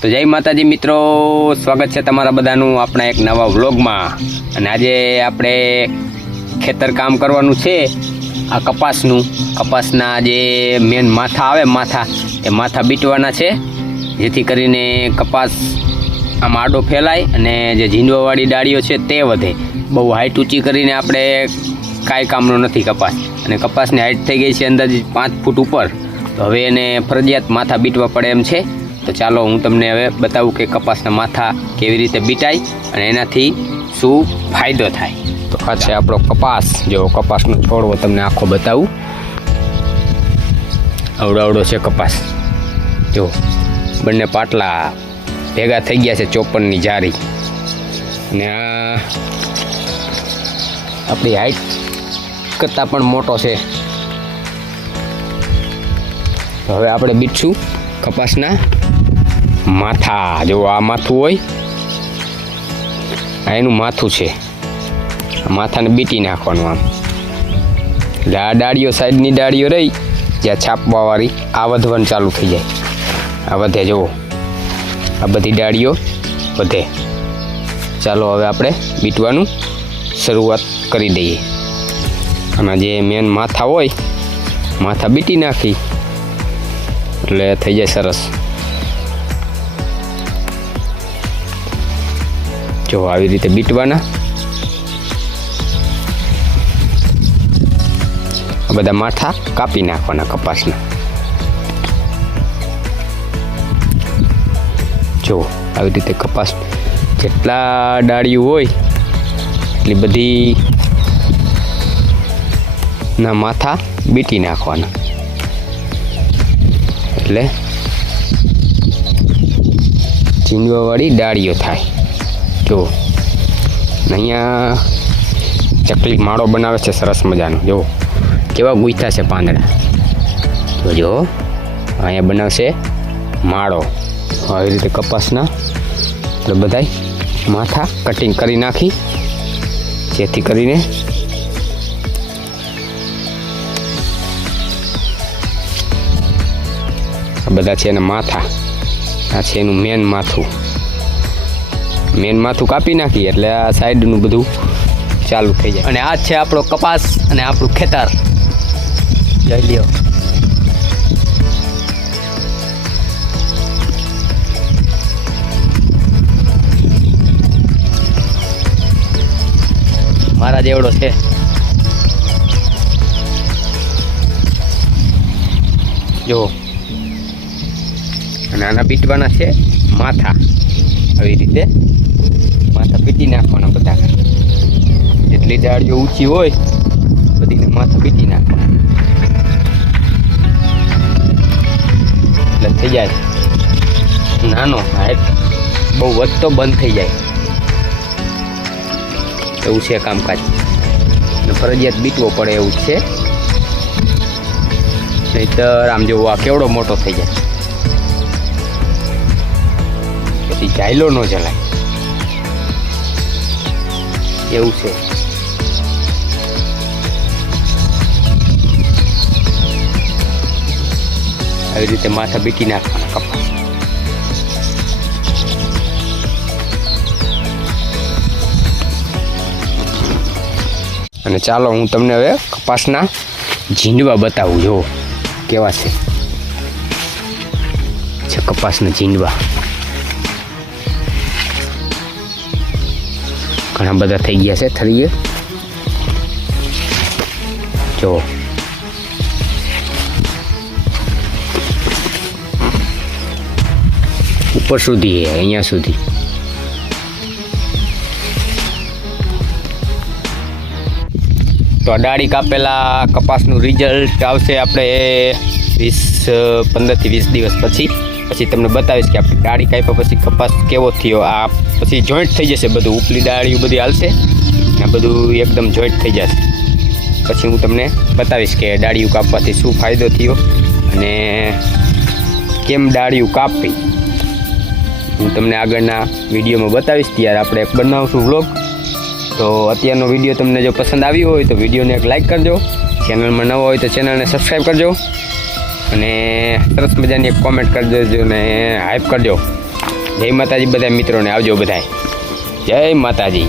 તો જય માતાજી મિત્રો, સ્વાગત છે તમારા બધાનું આપણા એક નવા વ્લોગમાં। અને આજે આપણે ખેતર કામ કરવાનું છે, આ કપાસના જે મેન માથા આવે એ માથા બીટવાના છે, જેથી કરીને કપાસ આમ આડો ફેલાય અને જે ઝીંડવાવાળી ડાળીઓ છે તે વધે। બહુ હાઈટ ઊંચી કરીને આપણે કાંઈ કામનો નથી કપાસ, અને કપાસની હાઈટ થઈ ગઈ છે અંદાજે 5 ફૂટ ઉપર, તો હવે એને ફરજિયાત માથા બીટવા પડે એમ છે। તો ચાલો હું તમને હવે બતાવું કે કપાસના માથા કેવી રીતે બીટાય અને એનાથી શું ફાયદો થાય। તો આ છે આપણો કપાસ, જો કપાસનો છોડવો તમને આખો બતાવું। આવડો છે કપાસ, જો બંને પાટલા ભેગા થઈ ગયા છે 54ની જારી, અને આ આપણી હાઈટ કરતાં પણ મોટો છે। તો હવે આપણે બીટશું કપાસના માથા। જો આ માથું હોય, આ એનું માથું છે, આ માથાને બીટી નાખવાનું આમ, એટલે આ ડાળીઓ સાઈડની ડાળીઓ રહી જ્યાં છાપવાવાળી આ વધવાનું ચાલુ થઈ જાય, આ વધે, જુઓ આ બધી ડાળીઓ વધે। ચાલો હવે આપણે બીટવાનું શરૂઆત કરી દઈએ। અને જે મેન માથા હોય, માથા બીટી નાખી એટલે થઈ જાય સરસ। જો આવી રીતે બીટવાના, આ બધા માથા કાપી નાખવાના કપાસના। જો આવી રીતે કપાસ જેટલા ડાળીઓ હોય એટલી બધી ના માથા બીટી નાખવાના, એટલે ઝીંડવાવાળી ડાળીઓ થાય। જો અહીંયા ચકલી માળો બનાવે છે સરસ મજાનો, જો કેવા ગૂંથા છે પાંદડા, તો જો અહીંયા બનાવશે માળો। આવી રીતે કપાસના એટલે બધાય માથા કટિંગ કરી નાખી, જેથી કરીને આ બધા છે એના માથા, આ છે એનું મેન માથું કાપી નાખી એટલે આ સાઈડનું બધું ચાલુ થઈ જાય। અને આ છે આપણો કપાસ અને આપણું ખેતર, જોઈ લ્યો। મારા જેવડો છે, જો। અને આના બીટવાના છે માથા, આવી રીતે માથા બીટી નાખવાના બધા, જેટલી ડાળીઓ ઊંચી હોય બધીને માથા બીટી નાખવાના, એટલે થઈ જાય નાનો, હાઈટ બહુ વધતો બંધ થઈ જાય, એવું છે કામકાજ। ફરજિયાત બીટવો પડે એવું છે, નહીતર આમ જોવો આ કેવડો મોટો થઈ જાય, પછી જાયલો ન જલાય એવું છે। આવી રીતે માથા બીટી નાખવાના કપાસ। અને ચાલો હું તમને હવે કપાસના ઝીંડવા બતાવું, જો કેવા છે કપાસના ઝીંડવા, ઘણા બધા થઈ ગયા છે થરીએ, જો ઉપર સુધી, અહીંયા સુધી। તો આ ડાળી કાપેલા કપાસનું રિઝલ્ટ આવશે આપણે 15 થી 20 દિવસ પછી તમને બતાવીશ કે આપણે ડાળી કાપ્યા પછી કપાસ કેવો થયો। આ પછી જોઈન્ટ થઈ જશે બધું, ઉપલી ડાળીઓ બધી હાલશે ને બધું એકદમ જોઈન્ટ થઈ જશે। પછી હું તમને બતાવીશ કે ડાળીઓ કાપવાથી શું ફાયદો થયો અને કેમ ડાળીઓ કાપવી, હું તમને આગળના વિડીયોમાં બતાવીશ। ત્યારે આપણે એક બનાવશું વ્લોગ। તો અત્યારનો વિડીયો તમને જો પસંદ આવ્યો હોય તો વિડીયોને એક લાઈક કરજો, ચેનલમાં નવા હોય તો ચેનલને સબસ્ક્રાઈબ કરજો, અને સરસ મજાની એક કોમેન્ટ કરી દેજો ને હાઈપ કરજો। જય માતાજી બધા મિત્રોને આવજો બધાય. જય માતાજી.